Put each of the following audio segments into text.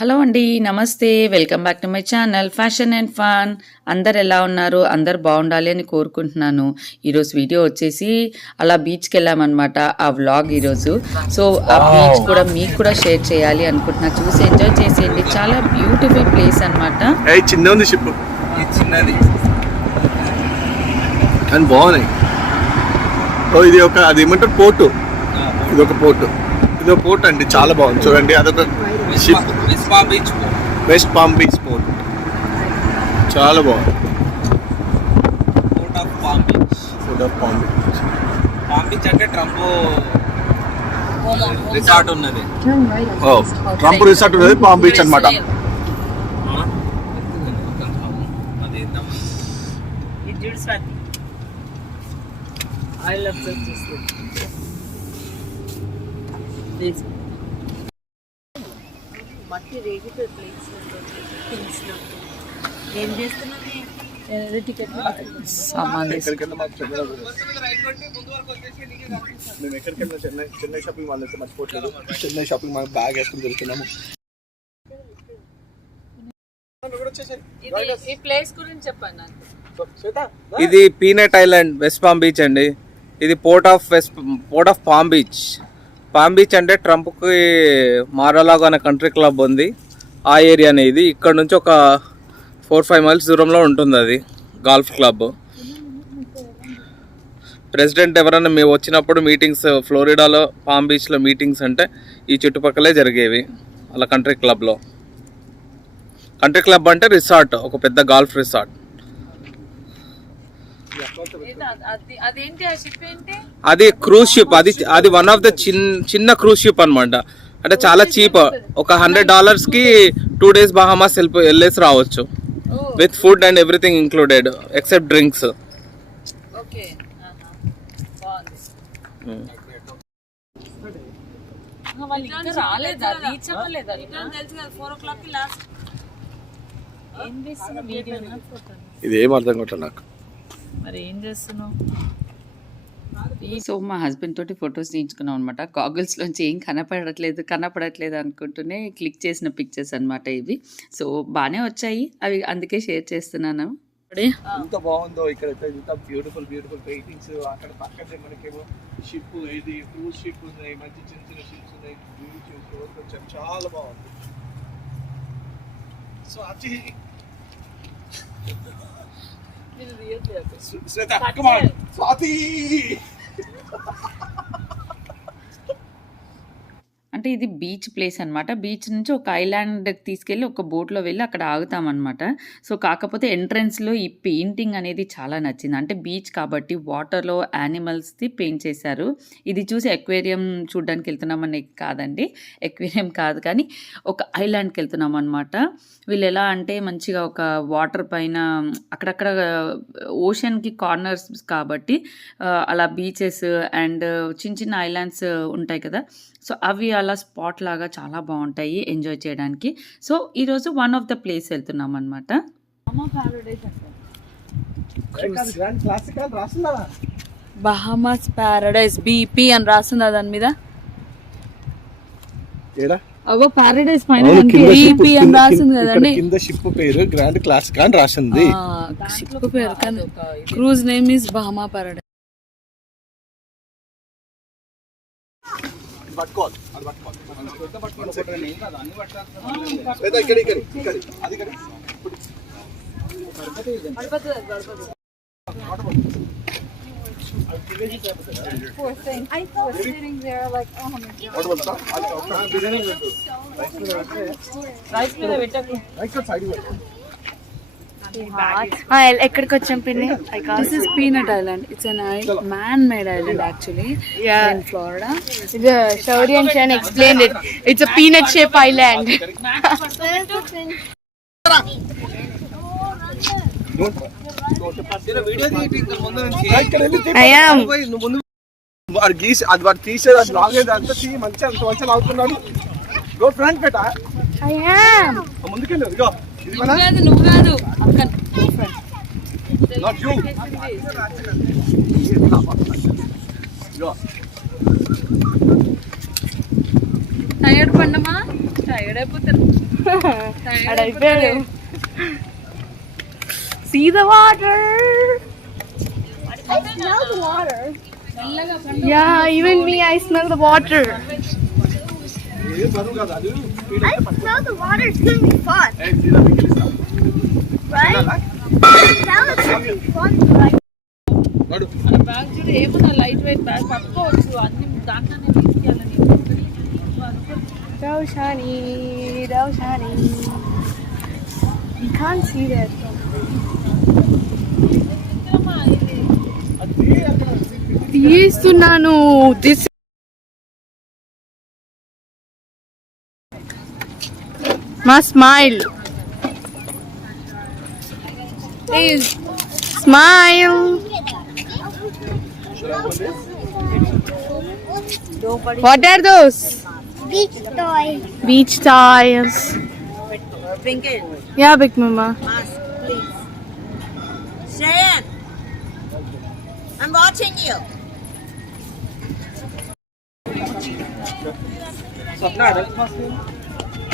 Hello అండి, నమస్తే. Welcome back to my channel fashion and fun. అందరు ఎలా ఉన్నారు? అందరు బాగుండాలి అని కోరుకుంటున్నాను. ఈరోజు వీడియో వచ్చేసి అలా బీచ్కి వెళ్ళామన్నమాట. ఆ వ్లాగ్ ఈరోజు. సో ఆ బీచ్ కూడా మీకు కూడా షేర్ చేయాలి అనుకుంటున్నా. చూసి ఎంజాయ్ చేసేయండి. చాలా బ్యూటిఫుల్ ప్లేస్ అనమాట. చిన్నది షిప్, చిన్నది కానీ బాగున్నాయి. ఇది ఒక అది ఏమంటారు పోర్టు, ఇది ఒక పోర్టు, ఇది ఒక పోర్ట్ అండి. చాలా బాగుంది చూడండి. అదొక ship, west palm beach port. చాలా బాగుంది. Port of palm beach. Port of palm beach. Palm beach అంటే ట్రంప్ రిసార్ట్ ఉన్నది. ట్రంప్ రిసార్ట్ ఉన్నది పామ్ బీచ్ అన్నమాట. మట్టి రేగితే ఏం చేస్తున్నావు? టికెట్ సామాన్ మేము ఎక్కడికి వెళ్ళినా చెన్నై షాపింగ్ మాల్ అయితే మర్చిపోవట్లేదు. చెన్నై షాపింగ్ మాల్ బ్యాగ్ వేసుకుని తిరుగుతున్నాము. ఈ ప్లేస్ గురించి చెప్పండి. ఇది peanut island, west palm beach అండి. ఇది port of palm beach. Palm beach అంటే ట్రంప్కి మారాలాగో అనే కంట్రీ క్లబ్ ఉంది. ఆ ఏరియానే ఇది. ఇక్కడ నుంచి ఒక 4-5 మైల్స్ దూరంలో ఉంటుంది అది గాల్ఫ్ క్లబ్. ప్రెసిడెంట్ ఎవరైనా మేము వచ్చినప్పుడు మీటింగ్స్ ఫ్లోరిడాలో పామ్ బీచ్లో మీటింగ్స్ అంటే ఈ చుట్టుపక్కలే జరిగేవి. అలా కంట్రీ క్లబ్లో. కంట్రీ క్లబ్ అంటే రిసార్ట్, ఒక పెద్ద గాల్ఫ్ రిసార్ట్. అది క్రూజ్ షిప్. అది వన్ ఆఫ్ ద చిన్న క్రూజ్ షిప్ అనమాట. అంటే చాలా చీప్. ఒక $100కి 2 days బహామాస్ వెళ్ళేసి రావచ్చు. With food and everything included except drinks. ఇది ఏం అర్థం కావట్లేదు నాకు. మరి ఏం చేస్తున్నావు? సో మా హస్బెండ్ తోటి ఫొటోస్ తీయించుకున్నాం అనమాట. గాగుల్స్లోంచి ఏం కనపడట్లేదు అనుకుంటూనే క్లిక్ చేసిన పిక్చర్స్ అనమాట ఇవి. సో బాగానే వచ్చాయి అవి, అందుకే షేర్ చేస్తున్నాను. ఎంత బాగుందో ఇక్కడ, ఎంత బ్యూటిఫుల్ పెయింటింగ్స్. అక్కడ పక్కనే మనకేమో షిప్, ఇది క్రూజ్ షిప్ ఉన్నాయి, మంచి చిన్న చిన్న షిప్స్ ఉన్నాయి. బీచ్ చాలా బాగుంది. సో అది శ్వేత, come on, స్వాతి. అంటే ఇది బీచ్ ప్లేస్ అనమాట. బీచ్ నుంచి ఒక ఐలాండ్కి తీసుకెళ్ళి ఒక బోట్లో వెళ్ళి అక్కడ ఆగుతామన్నమాట. సో కాకపోతే ఎంట్రన్స్లో ఈ పెయింటింగ్ అనేది చాలా నచ్చింది. అంటే బీచ్ కాబట్టి వాటర్లో యానిమల్స్ది పెయింట్ చేశారు. ఇది చూసి ఎక్వేరియం చూడడానికి వెళ్తున్నామని కాదండి, ఎక్వేరియం కాదు, కానీ ఒక ఐలాండ్కి వెళ్తున్నాం అనమాట. వీళ్ళు ఎలా అంటే మంచిగా ఒక వాటర్ పైన అక్కడక్కడ ఓషన్కి కార్నర్స్ కాబట్టి అలా బీచెస్ అండ్ చిన్న చిన్న ఐలాండ్స్ ఉంటాయి కదా. సో అవి అలా స్పాట్ లాగా చాలా బాగుంటాయి ఎంజాయ్ చేయడానికి. సో ఈరోజు వన్ ఆఫ్ ద ప్లేస్ వెళ్తున్నాం అనమాట. బహామాస్ ప్యారడైజ్ BP అని రాస్తుందా దాని మీద? అవో ప్యారడైజ్ పైన BP అని రాసింది కదండి. కింద షిప్ పేరు గ్రాండ్ క్లాసిక్ అని రాసింది. షిప్ పేరు కానీ cruise name is Bahama Paradise. I was sitting there like, oh my god. ఎక్కడికి వచ్చాం పిన్ని? This is Peanut Island. It's an man-made island actually. Yeah. In Florida. The Saudi and explained it. It's a peanut shaped island. I am. వాడు గీసి అది వాడు తీసేది, అది లాగేది అంతా తీసి మంచిగా అంత మంచిగా లాగుతున్నాడు. గో ఫ్రంట్ పెట్టా. I am. ముందుకెళ్ళు. ఇగో ఇది మన నువ్వు కాదు not you. ఇగో టైర్డ్ పండమా? టైర్డ్ అయిపోతారు. See the water. I smell the water. Yeah, even me, I smell the water. I smell the water. It's gonna be fun, right? Now it's gonna be fun, right? మన bag చూడు ఏమన్నా light weight bag పట్టుకోవచ్చు అన్ని దాంట్లోనే తీసుకెళ్ళని Roshani. You can't see that. తీస్తున్నాను. This my smile. Please smile. What are those? Beach toys. Beach toys. Trinket. Yeah, Big Mama. Mask, please. Cheyenne, I'm watching you.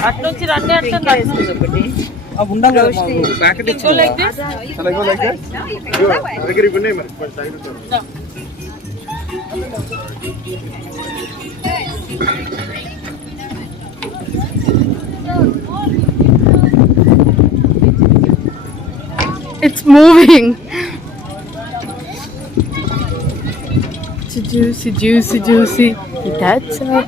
అట్నుంచి రండి అంటే అవి ఉండాలి కదా packet go like this. It's moving. It's juicy. That's up.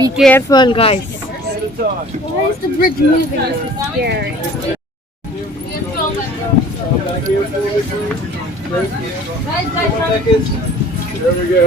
Be careful, guys. Why is the bridge moving? This is scary. There we go.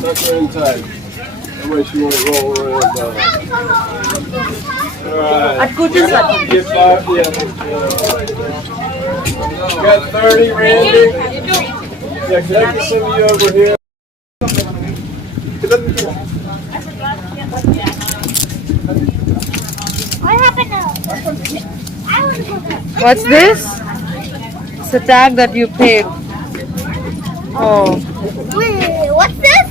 Tuck her inside. That way she won't roll around. Alright. Get 5, yeah. Got 30, Randy. Yeah, can I get some of you over here? What happened to? I want to go back. What's this? It's a tag that you paid. Oh, Wait, what's this?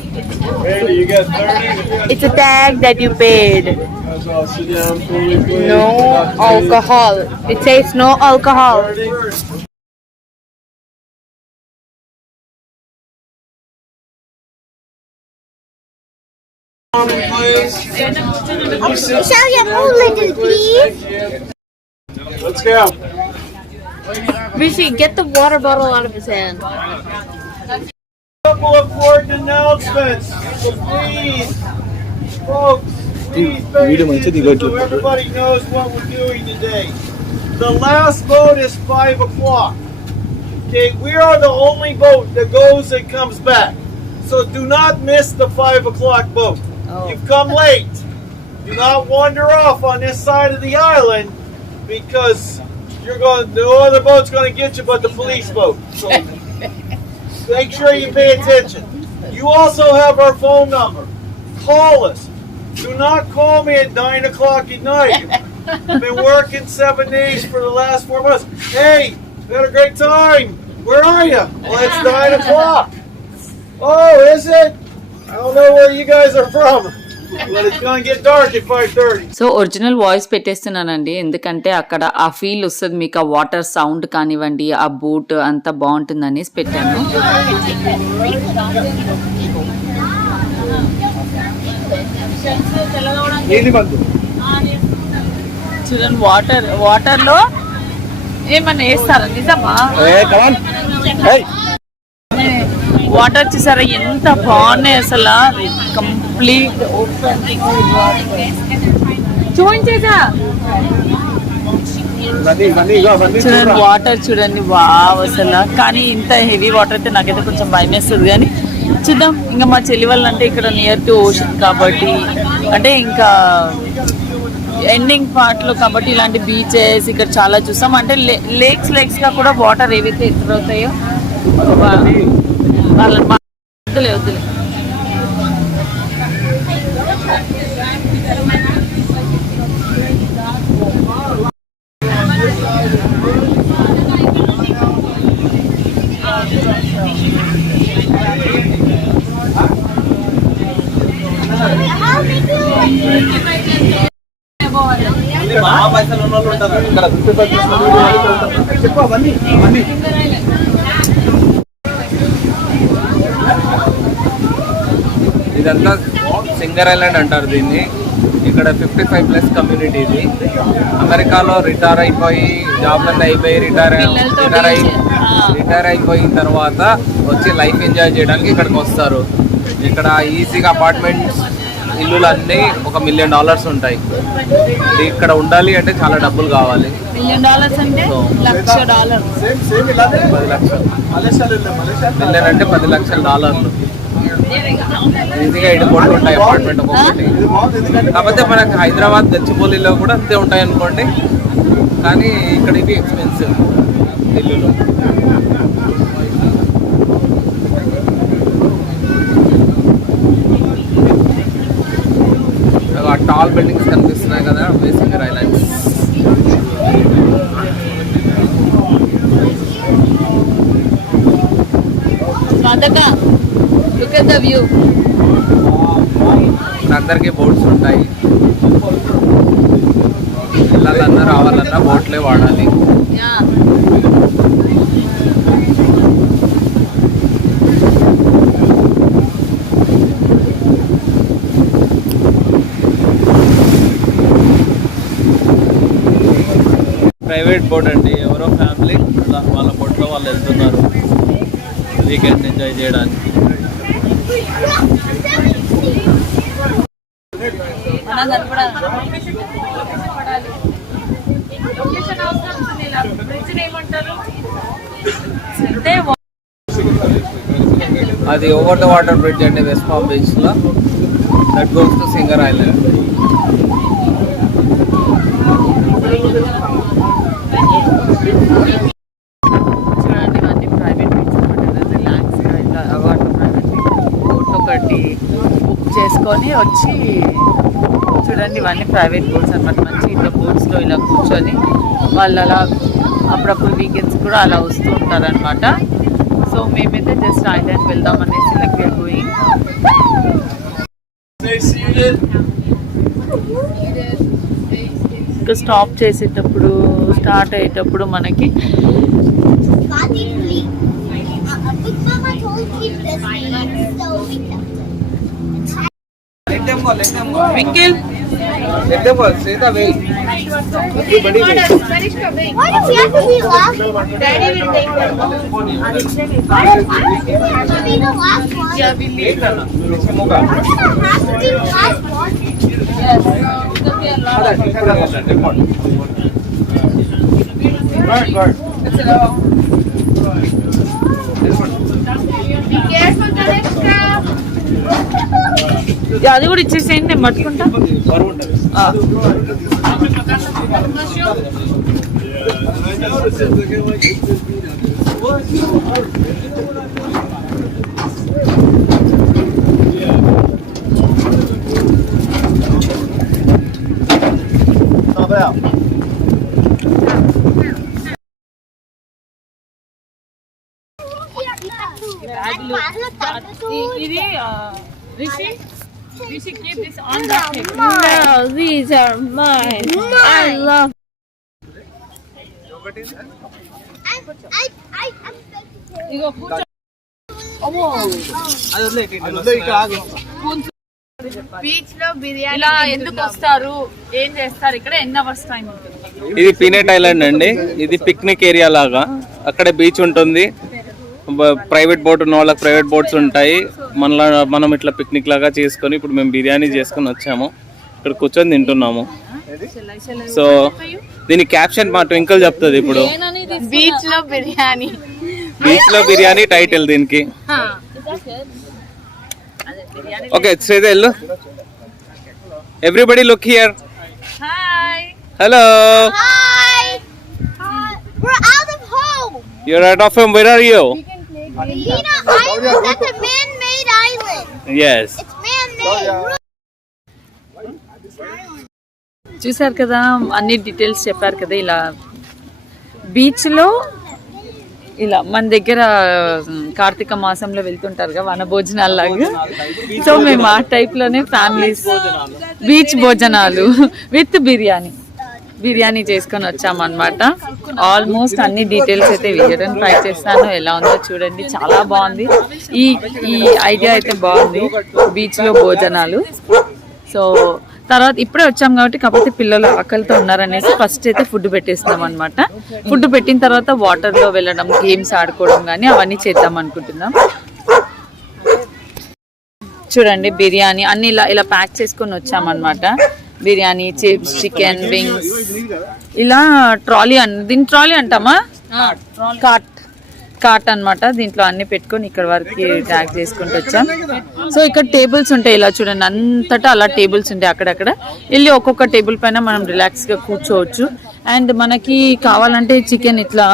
Randy, you got 30? it's a tag that you paid. That's all. Sit down, please. No alcohol. It says no alcohol. 30. Michelle, your little please. Let's go. Rishi, get the water bottle out of his hand. Couple of important announcements. So please, folks, please pay attention so everybody knows what we're doing today. The last boat is 5 o'clock. Okay, we are the only boat that goes and comes back. So do not miss the 5 o'clock boat. You've come late. Do not wander off on this side of the island because no other boat's going to get you but the police boat. So make sure you pay attention. You also have our phone number. Call us. Do not call me at 9 o'clock at night. I've been working 7 days for the last 4 months. Hey, we had a great time. Where are you? Well, it's 9 o'clock. Oh, is it? I don't know where you guys are from, but it's going to get dark at 5:30. So original voice పెట్టేస్తున్నానండి, ఎందుకంటే అక్కడ ఆ feel వస్తుంది మీకు, ఆ water sound కానివ్వండి, ఆ boat అంతా బాగుంటుందనేసి పెట్టాను. చూడండి వాటర్ లో ఏమన్నా వేస్తారా నిజమా? వాటర్ చూసారా ఎంత బాగున్నాయి అసలు, కంప్లీట్ ఓపెన్ చూపించేసా. చూడండి వాటర్ చూడండి, వావ్ అసలు. కానీ ఇంత హెవీ వాటర్ అయితే నాకైతే కొంచెం భయం వేస్తుంది, కానీ చూద్దాం. ఇంకా మా చెల్లి వాళ్ళు అంటే ఇక్కడ నియర్ టు ఓషన్ కాబట్టి, అంటే ఇంకా ఎండింగ్ పార్ట్లో కాబట్టి ఇలాంటి బీచెస్ ఇక్కడ చాలా చూస్తాం. అంటే లేక్స్గా కూడా వాటర్ ఏవైతే ఎంటర్ అవుతాయో వాళ్ళని వద్దులే. ఇదంతా సింగర్ ఐలాండ్ అంటారు దీన్ని. ఇక్కడ 55+ కమ్యూనిటీ ఇది. అమెరికాలో రిటైర్ అయిపోయి జాబ్లన్నీ అయిపోయి రిటైర్ అయిపోయిన తర్వాత వచ్చి లైఫ్ ఎంజాయ్ చేయడానికి ఇక్కడికి వస్తారు. ఇక్కడ ఈజీగా అపార్ట్మెంట్స్ ఇల్లులన్నీ $1 million ఉంటాయి. ఇక్కడ ఉండాలి అంటే చాలా డబ్బులు కావాలి. $1 million అంటే $1,00,000. 10 లక్షలు. మిలియన్ అంటే $10 లక్షలు. ఈజీగా 7 కోట్లు ఉంటాయి అపార్ట్మెంట్ ఒక్కొక్కటి. కాకపోతే మనకి హైదరాబాద్ గచ్చిబౌలిలో కూడా అంతే ఉంటాయి అనుకోండి, కానీ ఇక్కడ ఇవి ఎక్స్పెన్సివ్ ఇల్లులు. టాల్ బిల్డింగ్స్ కనిపిస్తున్నాయి కదా, singer islands. Look at the view. అందరికీ బోట్స్ ఉంటాయి. వెళ్ళాలన్నా రావాలన్నా బోట్లే వాడాలి. ప్రైవేట్ బోట్ అండి, ఎవరో ఫ్యామిలీ వాళ్ళ బోట్లో వాళ్ళు వెళ్తున్నారు వీకెండ్ ఎంజాయ్ చేయడానికి. అది ఓవర్ ద వాటర్ బ్రిడ్జ్ అండి, వెస్ట్ పామ్ బీచ్ లో. That goes to singer island. చూడండి, ఇవన్నీ ప్రైవేట్ బీచ్ అనమాట. రిలాక్స్గా ఇట్లా వాటర్ బోట్ ఒకటి బుక్ చేసుకొని వచ్చి చూడండి, ఇవన్నీ ప్రైవేట్ బోట్స్ అనమాట. మంచి ఇట్లా బోట్స్లో ఇలా కూర్చొని వాళ్ళు అలా అప్పుడప్పుడు వీకెండ్స్ కూడా అలా వస్తూ ఉంటారనమాట. సో మేమైతే జస్ట్ ఐలాండ్ వెళ్దాం అనేసి లైక్ వీఆర్ గోయింగ్. ఇంకా స్టాప్ చేసేటప్పుడు స్టార్ట్ అయ్యేటప్పుడు మనకి Twinkle. Let them go. Say the way. Everybody wait. Why do we have to be last? Daddy will take them. Why do we have to be the last one? Yeah, we leave. Why do we have to be the last one? Yes. Because we are lot of people. Good. Be careful, Kanika. అది కూడా ఇచ్చేసేయండి, నేను పట్టుకుంటా. ఇది we should keep this on the table. No, these are mine. I love. ఇగో కూర్చో. Beach లో బిర్యానీ ఇలా ఎందుకు వస్తారు, ఏం చేస్తారు, ఇక్కడ ఎన్ని అవర్స్ టైం ఉంటుంది? ఇది పీనట్ ఐలాండ్ అండి. ఇది పిక్నిక్ ఏరియా లాగా. అక్కడే బీచ్ ఉంటుంది. ప్రైవేట్ బోట్ ఉన్న వాళ్ళకి ప్రైవేట్ బోట్స్ ఉంటాయి. మనం ఇట్లా పిక్నిక్ లాగా చేసుకొని ఇప్పుడు మేము బిర్యానీ చేసుకొని వచ్చాము. ఇక్కడ కూర్చొని తింటున్నాము. సో దీని క్యాప్షన్ మా ట్వింకిల్ చెప్తుంది ఇప్పుడు. బీచ్ లో బిర్యానీ. బీచ్ లో బిర్యానీ టైటిల్ దీనికి. Okay, say the hello. Everybody look here. Hi. Hello. Hi. We're out of home. You're out of home. Where are you? Lena Island. That's a man-made island. Yes. It's man-made. చూసారు కదా, అన్ని details చెప్పారు కదా. ఇలా బీచ్లో ఇలా మన దగ్గర కార్తీక మాసంలో వెళ్తుంటారుగా వనభోజనాల్లాగా. సో మేము ఆ టైప్లోనే ఫ్యామిలీస్ బీచ్ భోజనాలు విత్ బిర్యానీ చేసుకొని వచ్చామన్నమాట. ఆల్మోస్ట్ అన్ని డీటెయిల్స్ అయితే వేయడం ట్రై చేస్తాను. ఎలా ఉందో చూడండి, చాలా బాగుంది. ఈ ఐడియా అయితే బాగుంది, బీచ్లో భోజనాలు. సో తర్వాత ఇప్పుడే వచ్చాం కాబట్టి, కాకపోతే పిల్లలు ఆకలితో ఉన్నారనేసి ఫస్ట్ అయితే ఫుడ్ పెట్టేస్తున్నాం అనమాట. ఫుడ్ పెట్టిన తర్వాత వాటర్లో వెళ్ళడం, గేమ్స్ ఆడుకోవడం కానీ అవన్నీ చేద్దాం అనుకుంటున్నాం. చూడండి బిర్యానీ అన్ని ఇలా ప్యాక్ చేసుకొని వచ్చామన్నమాట. బిర్యానీ, చిప్స్, చికెన్, వింగ్స్, ఇలా ట్రాలీ దీని ట్రాలీ అంటామా, కార్ట్ అన్నమాట. దీంట్లో అన్ని పెట్టుకొని ఇక్కడ వరకు ట్యాగ్ చేసుకుంటూ వచ్చాం. సో ఇక్కడ టేబుల్స్ ఉంటాయి, ఇలా చూడండి అంతటా అలా టేబుల్స్ ఉంటాయి. అక్కడక్కడ వెళ్ళి ఒక్కొక్క టేబుల్ పైన మనం రిలాక్స్గా కూర్చోవచ్చు. అండ్ మనకి కావాలంటే చికెన్ ఇట్లా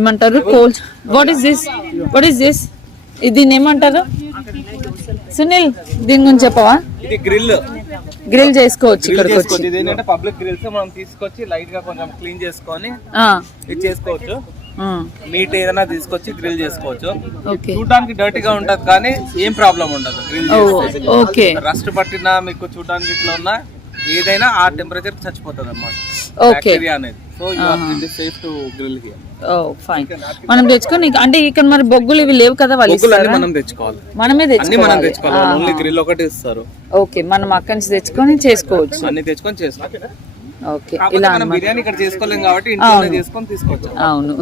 ఏమంటారు కోల్డ్, వాట్ ఈస్ దిస్ దీన్ని ఏమంటారు సునీల్, దీని గురించి చెప్పవా? ఇది గ్రిల్ చేసుకోవచ్చు ఇక్కడికి వచ్చి. ఇది ఏంటంటే పబ్లిక్ గ్రిల్స్ మనం తీసుకొచ్చి లైట్ గా కొంచెం క్లీన్ చేసుకొని ఇది చేసుకోవచ్చు. మీట్ ఏదైనా తీసుకొచ్చి గ్రిల్ చేసుకోవచ్చు. చూడడానికి డర్టీగా ఉంటది కానీ ఏం ప్రాబ్లం ఉండదు. గ్రిల్ ఓకే, రస్ట్ పట్టినా మీకు చూడడానికి ఇట్లా ఉన్నా ఏదైనా ఆ టెంపరేచర్ చచ్చిపోతుంది అన్నమాట అనేది. So you are safe to grill here. Oh fine. మనం తెచ్చుకొని అంటే ఇక్కడ మరి బొగ్గులు ఇవి లేవు కదా, వాళ్ళు మనం తెచ్చుకోవాలి, మనమే తెచ్చుకోవాలి. ఓన్లీ గ్రిల్ ఒకటి ఇస్తారు. ఓకే, మనం అక్కడి నుంచి తెచ్చుకొని చేసుకోవచ్చు. అన్ని తెచ్చుకొని చేసుకోవాలి. ఓకే, ఇలా బిర్యానీ ఇక్కడ చేసుకోలేం కాబట్టి ఇంట్లోనే చేసుకొని తీసుకోవచ్చు. అవును.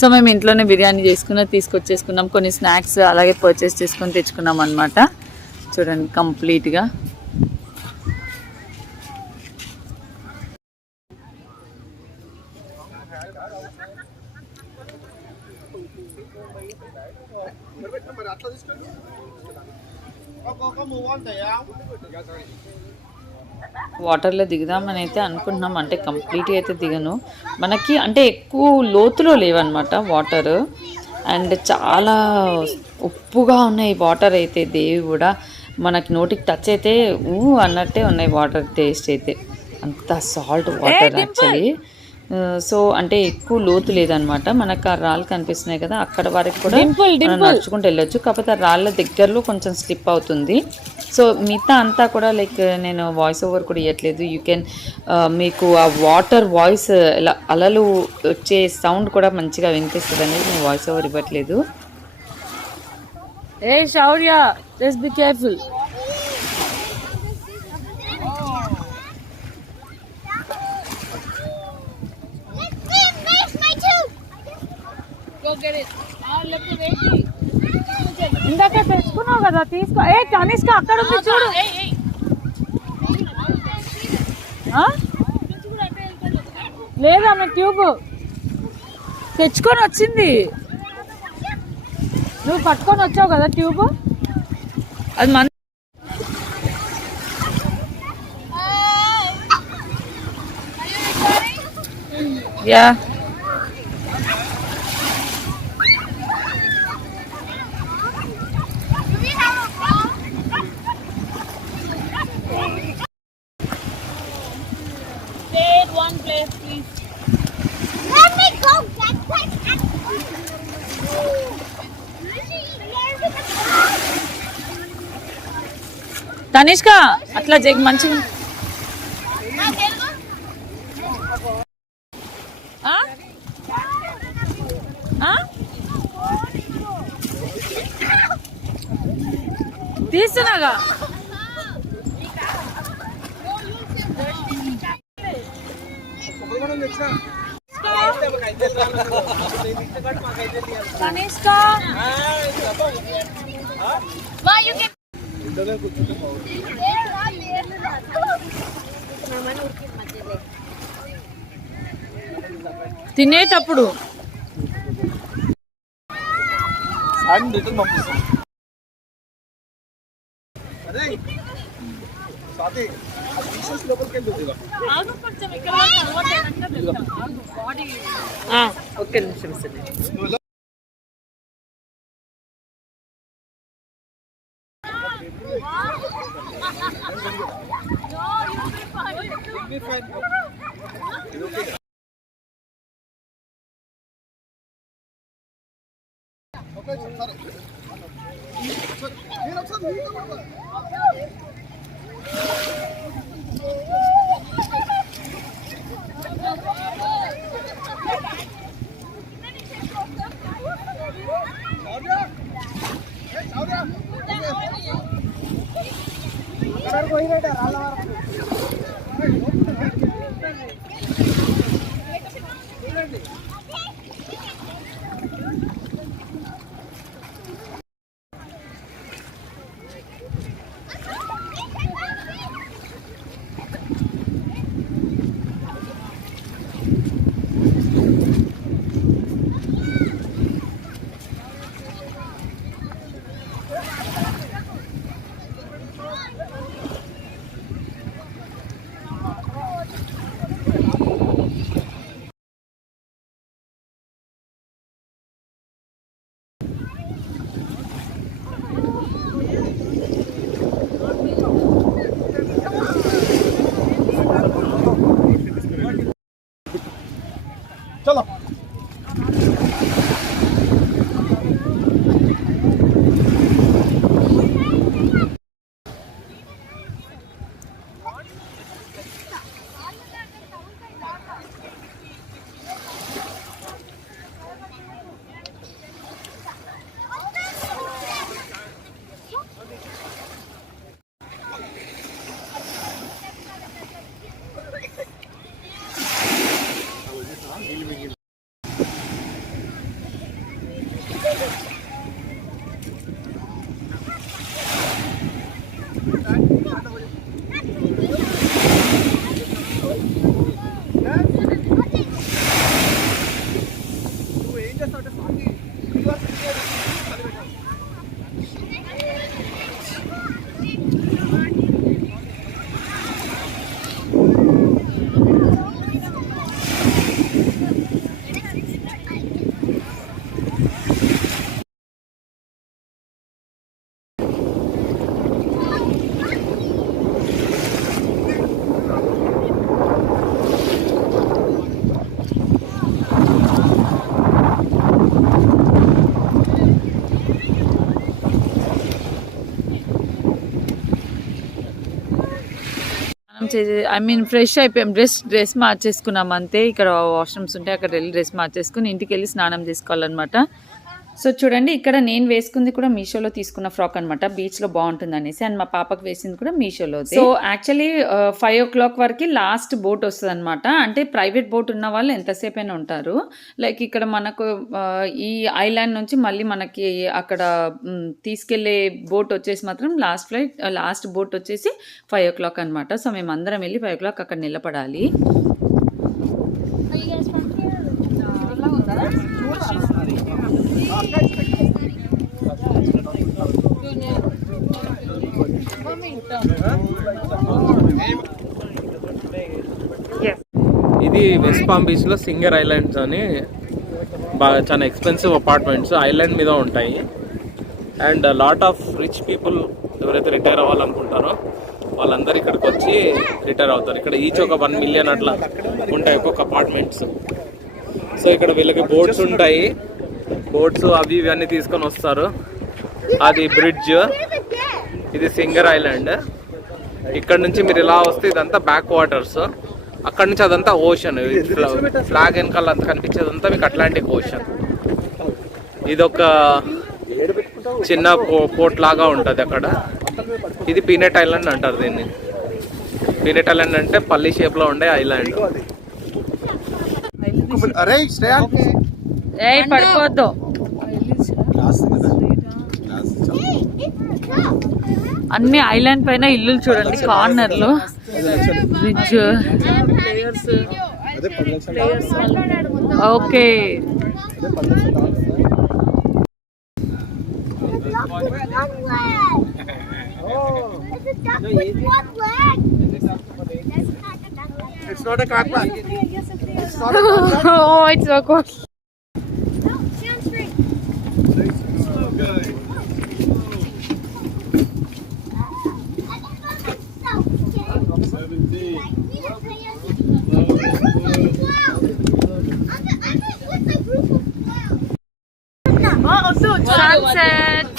సో మేము ఇంట్లోనే బిర్యానీ తీసుకొచ్చేసుకున్నాం. కొన్ని స్నాక్స్ అలాగే పర్చేస్ చేసుకొని తెచ్చుకున్నాం అన్నమాట. చూడండి కంప్లీట్గా. వాటర్లో దిగుదామని అయితే అనుకుంటున్నాం. అంటే కంప్లీట్గా అయితే దిగను, మనకి అంటే ఎక్కువ లోతులో లేవన్నమాట వాటర్. అండ్ చాలా ఉప్పుగా ఉన్నాయి వాటర్ అయితే. దేవి కూడా మనకి నోటికి టచ్ అయితే అన్నట్టే ఉన్నాయి వాటర్ టేస్ట్ అయితే. అంత సాల్ట్ వాటర్ యాక్చువల్లీ. సో అంటే ఎక్కువ లోతు లేదనమాట. మనకు ఆ రాళ్ళు కనిపిస్తున్నాయి కదా, అక్కడ వరకు కూడా నడుచుకుంటూ వెళ్ళొచ్చు. కాకపోతే ఆ రాళ్ళ దగ్గరలో కొంచెం స్లిప్ అవుతుంది. సో మిగతా అంతా కూడా లైక్ నేను వాయిస్ ఓవర్ కూడా ఇవ్వట్లేదు. యూ కెన్ మీకు ఆ వాటర్ వాయిస్ ఇలా అలలు వచ్చే సౌండ్ కూడా మంచిగా వినిపిస్తుంది అనేది నేను వాయిస్ ఓవర్ ఇవ్వట్లేదు. ఏ శౌర్య, జస్ట్ బి కేర్ఫుల్. ఇందాక తెచ్చుకున్నావు కదా, తీసుకో. ఏ కనిష్క అక్కడ ఉంది చూడు. లేదా ఆమె ట్యూబ్ తెచ్చుకొని వచ్చింది, నువ్వు పట్టుకొని వచ్చావు కదా ట్యూబ్. అది మన yeah. One place, please. Let me go get that. Tanishq అట్లా మంచిగా తీస్తున్నాగా. తినేటప్పుడు ఒక్క నిమిషం సరే. ఐ మీన్ ఫ్రెష్ అయిపోయాం, డ్రెస్ మార్చేసుకున్నాం అంతే. ఇక్కడ వాష్రూమ్స్ ఉంటాయి, అక్కడ వెళ్ళి డ్రెస్ మార్చేసుకుని ఇంటికి వెళ్ళి స్నానం చేసుకోవాలన్నమాట. సో చూడండి, ఇక్కడ నేను వేసుకుంది కూడా మీషోలో తీసుకున్న ఫ్రాక్ అనమాట, బీచ్లో బాగుంటుంది అనేసి. అండ్ మా పాపకు వేసింది కూడా మీషోలో. సో యాక్చువల్లీ 5 o'clock వరకు లాస్ట్ బోట్ వస్తుంది అనమాట. అంటే ప్రైవేట్ బోట్ ఉన్న వాళ్ళు ఎంతసేపు అయినా ఉంటారు. లైక్ ఇక్కడ మనకు ఈ ఐలాండ్ నుంచి మళ్ళీ మనకి అక్కడ తీసుకెళ్లే బోట్ వచ్చేసి మాత్రం లాస్ట్ బోట్ వచ్చేసి 5 o'clock అనమాట. సో మేము అందరం వెళ్ళి 5 o'clock అక్కడ నిలబడాలి. ఇది వెస్ట్ పామ్ బీచ్ లో సింగర్ ఐలాండ్స్ అని బాగా చాలా ఎక్స్పెన్సివ్ అపార్ట్మెంట్స్ ఐలాండ్ మీద ఉంటాయి. And lot of rich people ఎవరైతే రిటైర్ అవ్వాలనుకుంటారో వాళ్ళందరూ ఇక్కడికి వచ్చి రిటైర్ అవుతారు. ఇక్కడ ఈచ్ ఒక 1 million అట్లా ఉంటాయి ఒక్కొక్క అపార్ట్మెంట్స్. సో ఇక్కడ వీళ్ళకి బోట్స్ ఉంటాయి, బోట్స్ అవి ఇవి అన్నీ తీసుకొని వస్తారు. అది బ్రిడ్జ్, ఇది సింగర్ ఐలాండ్. ఇక్కడ నుంచి మీరు ఇలా వస్తే ఇదంతా బ్యాక్ వాటర్స్, అక్కడ నుంచి అదంతా ఓషన్. ఫ్లాగ్ వెనకాల అంతా కనిపించేదంతా మీకు అట్లాంటిక్ ఓషన్. ఇది ఒక చిన్న పోర్ట్ లాగా ఉంటుంది అక్కడ. ఇది పీనట్ ఐలాండ్ అంటారు దీన్ని. పీనట్ ఐలాండ్ అంటే పల్లి షేప్ లో ఉండే ఐలాండ్. పడిపోద్దు. అన్ని ఐలాండ్ పైన ఇల్లు చూడండి, కార్నర్ లో bridge. Okay, It's a duck with one leg. That's not a duck. It's not a cat. Oh, it's so cool. No, stand straight. Sunset.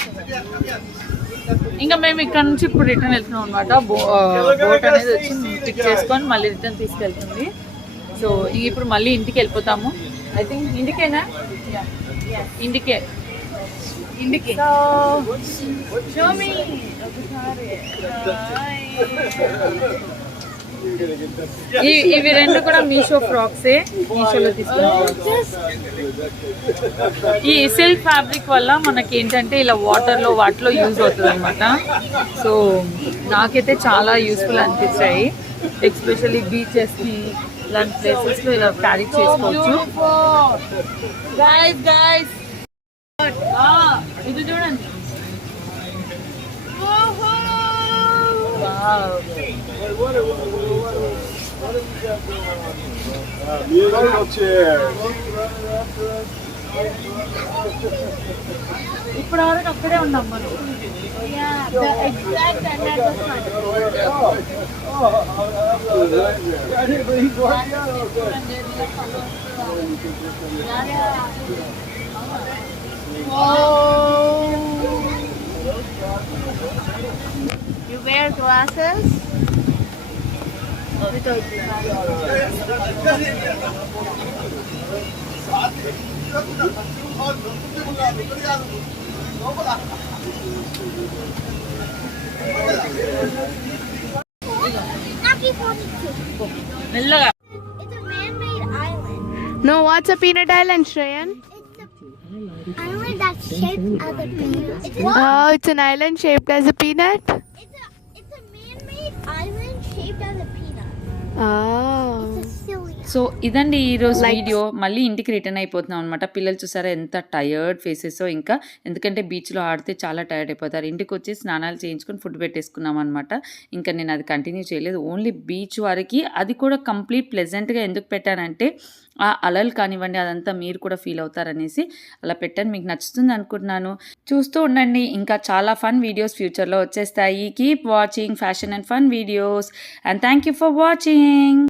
ఇంకా మేము ఇక్కడ నుంచి ఇప్పుడు రిటర్న్ వెళ్తున్నాం అనమాట. బోట్ అనేది వచ్చి పిక్ చేసుకొని మళ్ళీ రిటర్న్ తీసుకెళ్తుంది. సో ఇప్పుడు మళ్ళీ ఇంటికి వెళ్ళిపోతాము. ఐ థింక్ ఇంటికేనా, ఇంటికే. షో మీ ఇవి రెండు కూడా మీషో ఫ్రాక్సే, మీషోలో తీసుకున్నాం. ఈ సిల్క్ ఫ్యాబ్రిక్ వల్ల మనకి ఏంటంటే ఇలా వాటర్లో వాటిలో యూజ్ అవుతుంది అనమాట. సో నాకైతే చాలా యూస్ఫుల్ అనిపిస్తాయి, ఎస్పెషల్లీ బీచెస్కి ఇలాంటి ప్లేసెస్లో ఇలా క్యారీ చేసుకోవచ్చు. ఇది చూడండి. ఇప్పుడు వరకు అక్కడే ఉన్నాం మనం. Yeah, the exact end of the sun. You wear glasses? మెల్లగా. It's a man-made island. No, what's a peanut island, Shreyan? It's an island that's shaped as a peanut. Oh, it's an island shaped as a peanut? It's a man-made island shaped as a peanut. Oh. It's a silly. So ఇదండి ఈరోజు Like- video. మళ్ళీ ఇంటికి return అయిపోతున్నాం అనమాట. పిల్లలు చూసారా ఎంత tired faces. ఇంకా ఎందుకంటే బీచ్లో ఆడితే చాలా టైర్డ్ అయిపోతారు. ఇంటికి వచ్చి స్నానాలు చేయించుకొని ఫుడ్ పెట్టేసుకున్నాం అనమాట. ఇంకా నేను అది కంటిన్యూ చేయలేదు, ఓన్లీ బీచ్ వరకు. అది కూడా కంప్లీట్ ప్లెజెంట్గా ఎందుకు పెట్టానంటే ఆ అలలు కానివ్వండి అదంతా మీరు కూడా ఫీల్ అవుతారనేసి అలా పెట్టాను. మీకు నచ్చుతుంది అనుకుంటున్నాను. చూస్తూ ఉండండి, ఇంకా చాలా ఫన్ వీడియోస్ ఫ్యూచర్లో వచ్చేస్తాయి. Keep watching fashion and fun videos and thank you for watching.